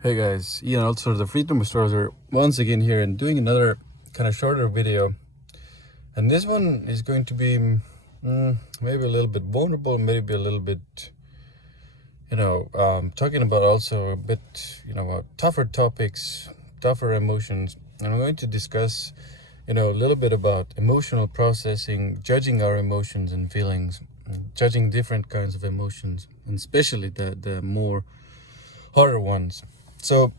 Hey guys, Ian Altosaar the Freedom Astrologer once again here and doing another kind of shorter video. And this one is going to be maybe a little bit vulnerable, maybe a little bit, talking about also a bit, tougher topics, tougher emotions. And I'm going to discuss, a little bit about emotional processing, judging our emotions and feelings, judging different kinds of emotions, and especially the more harder ones. So,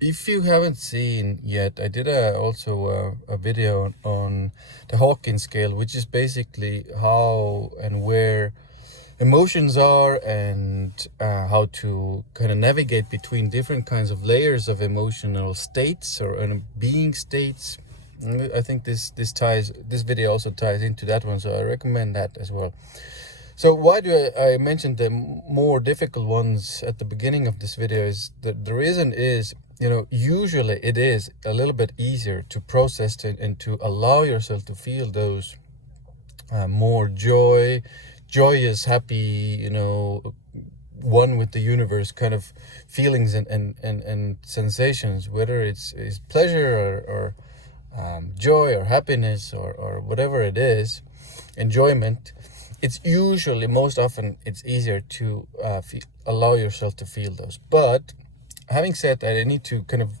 if you haven't seen yet, I did also a video on the Hawkins scale, which is basically how and where emotions are and how to kind of navigate between different kinds of layers of emotional states or being states. I think this video also ties into that one, so I recommend that as well. So why do I mention the more difficult ones at the beginning of this video is that the reason is, usually it is a little bit easier to process and to allow yourself to feel those more joyous, happy, one with the universe kind of feelings and sensations, whether it's pleasure or joy or happiness or whatever it is, enjoyment. It's usually, most often, it's easier to allow yourself to feel those. But having said that, I need to kind of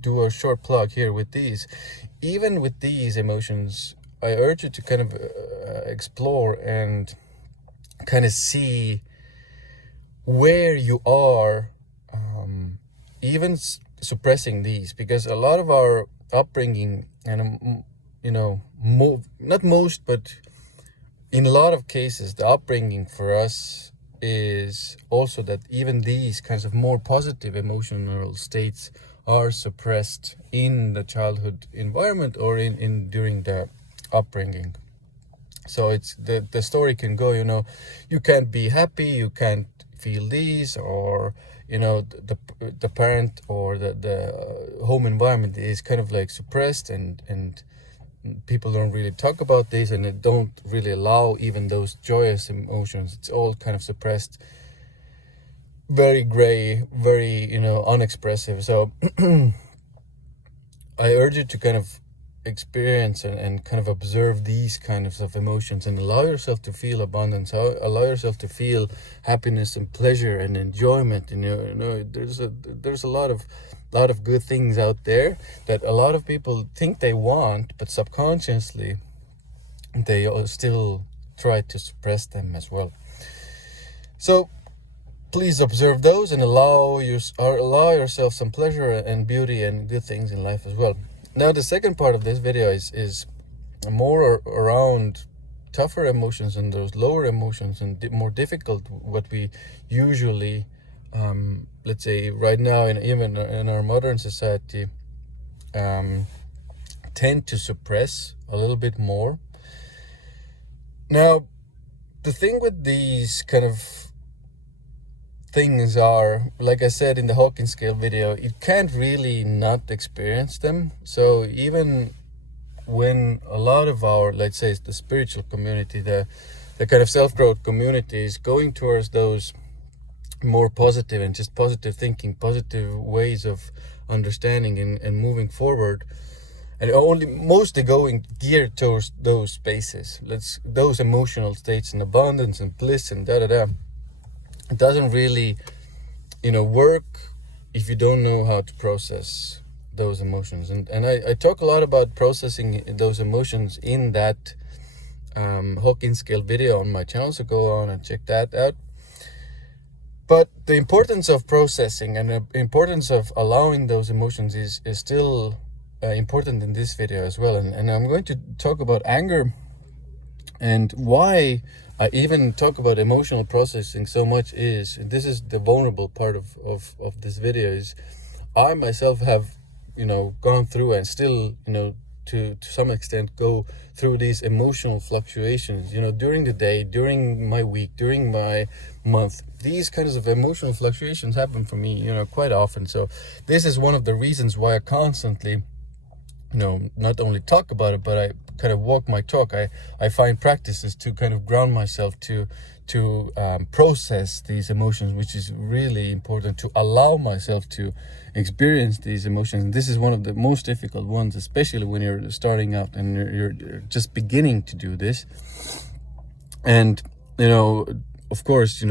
do a short plug here with these. Even with these emotions, I urge you to kind of explore and kind of see where you are even suppressing these, because a lot of our upbringing and not most, but in a lot of cases, the upbringing for us is also that even these kinds of more positive emotional states are suppressed in the childhood environment or in during the upbringing. So it's the story can go, you can't be happy, you can't feel these, or the parent or the home environment is kind of like suppressed and people don't really talk about this, and they don't really allow even those joyous emotions. It's all kind of suppressed, very gray, very unexpressive. So I urge you to kind of experience and kind of observe these kinds of emotions and allow yourself to feel abundance, allow yourself to feel happiness and pleasure and enjoyment. And there's a lot of good things out there that a lot of people think they want, but subconsciously they still try to suppress them as well. So please observe those and allow yourself some pleasure and beauty and good things in life as well. Now, the second part of this video is more around tougher emotions and those lower emotions and more difficult, what we usually, let's say right now, even in our modern society, tend to suppress a little bit more. Now, the thing with these kind of things are, like I said in the Hawkins scale video, you can't really not experience them. So even when a lot of our, let's say, the spiritual community, the kind of self-growth community is going towards those more positive and just positive thinking, positive ways of understanding and moving forward, and only mostly going geared towards those spaces, those emotional states and abundance and bliss and it doesn't really work if you don't know how to process those emotions. And I talk a lot about processing those emotions in that Hawkins scale video on my channel, so go on and check that out. But the importance of processing and the importance of allowing those emotions is still important in this video as well. And I'm going to talk about anger and why I even talk about emotional processing so much and this is the vulnerable part of this video, is I myself have, gone through and still, to some extent go through these emotional fluctuations, during the day, during my week, during my month. These kinds of emotional fluctuations happen for me, quite often. So this is one of the reasons why I constantly, not only talk about it, but I kind of walk my talk. I find practices to kind of ground myself to to process these emotions, which is really important, to allow myself to experience these emotions. And this is one of the most difficult ones, especially when you're starting out and you're just beginning to do this. And of course,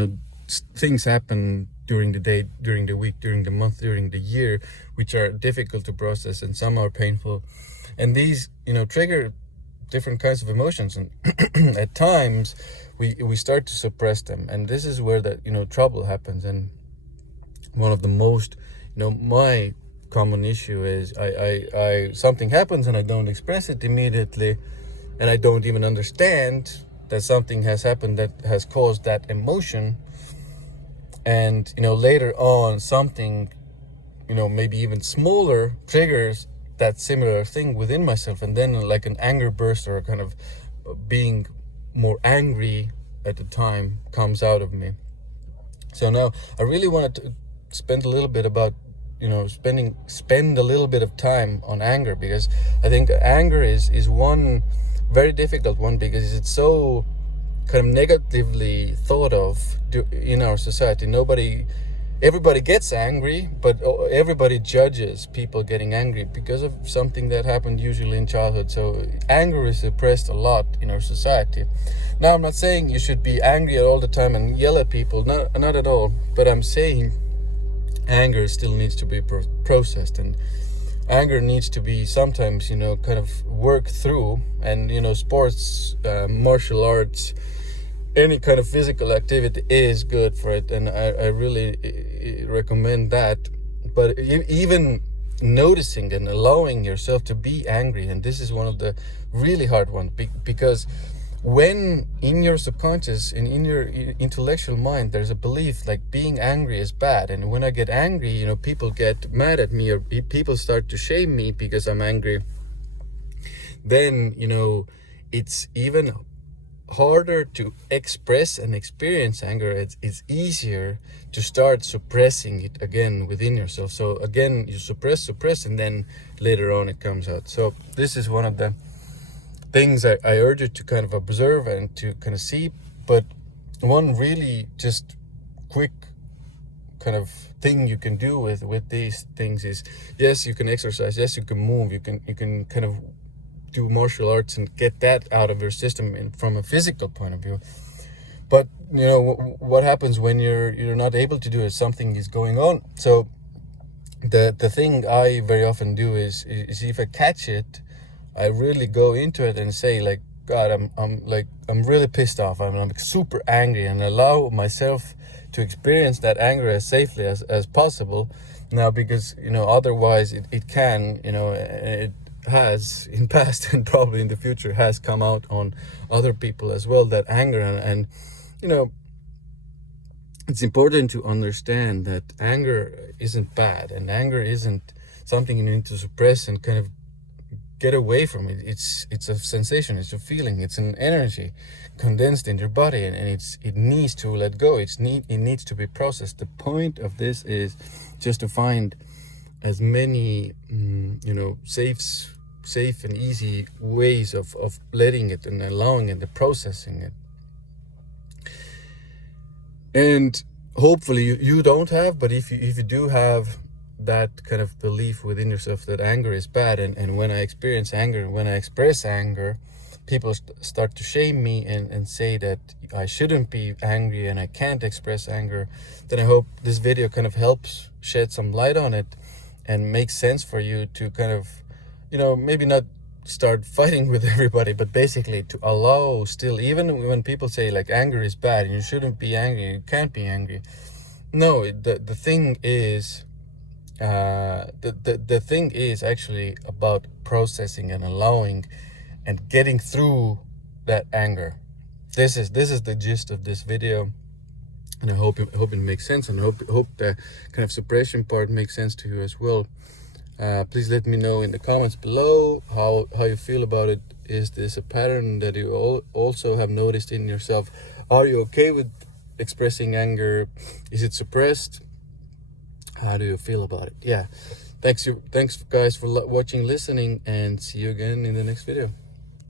things happen during the day, during the week, during the month, during the year, which are difficult to process, and some are painful, and these trigger different kinds of emotions. And at times we start to suppress them, and this is where that trouble happens. And one of the most my common issue is I something happens and I don't express it immediately, and I don't even understand that something has happened that has caused that emotion. And later on, something maybe even smaller triggers that similar thing within myself, and then like an anger burst or a kind of being more angry at the time comes out of me. So now I really wanted to spend a little bit about spend a little bit of time on anger, because I think anger is one very difficult one, because it's so kind of negatively thought of in our society. Everybody gets angry, but everybody judges people getting angry because of something that happened usually in childhood. So anger is suppressed a lot in our society. Now, I'm not saying you should be angry all the time and yell at people, not at all, but I'm saying anger still needs to be processed, and anger needs to be sometimes kind of worked through. And sports, martial arts, any kind of physical activity is good for it, and I really recommend that. But even noticing and allowing yourself to be angry, and this is one of the really hard ones, because when in your subconscious and in your intellectual mind there's a belief like being angry is bad, and when I get angry, people get mad at me, or people start to shame me because I'm angry, then it's even harder to express and experience anger. It's easier to start suppressing it again within yourself. So again, you suppress, and then later on it comes out. So this is one of the things I urge you to kind of observe and to kind of see. But one really just quick kind of thing you can do with these things is, yes, you can exercise, yes, you can move, you can kind of do martial arts and get that out of your system from a physical point of view. But what happens when you're not able to do it? Something is going on. So the thing I very often do is if I catch it, I really go into it and say like, God, I'm really pissed off, I'm super angry, and allow myself to experience that anger as safely as possible now, because otherwise it can it has in past and probably in the future has come out on other people as well, that anger. And it's important to understand that anger isn't bad, and anger isn't something you need to suppress and kind of get away from it. It's a sensation, it's a feeling, it's an energy condensed in your body, and it needs to let go. It needs to be processed. The point of this is just to find as many safe and easy ways of letting it and allowing it and processing it. And hopefully you don't have, but if you do have that kind of belief within yourself that anger is bad, and when I experience anger, when I express anger, people start to shame me and say that I shouldn't be angry and I can't express anger, then I hope this video kind of helps shed some light on it and makes sense for you to kind of maybe not start fighting with everybody, but basically to allow still, even when people say like anger is bad and you shouldn't be angry, you can't be angry. No, the thing is the thing is actually about processing and allowing and getting through that anger. This is the gist of this video, and I hope it makes sense, and I hope the kind of suppression part makes sense to you as well. Please let me know in the comments below how you feel about it. Is this a pattern that you also have noticed in yourself? Are you okay with expressing anger? Is it suppressed? How do you feel about it? Yeah, thanks guys for watching, listening, and see you again in the next video.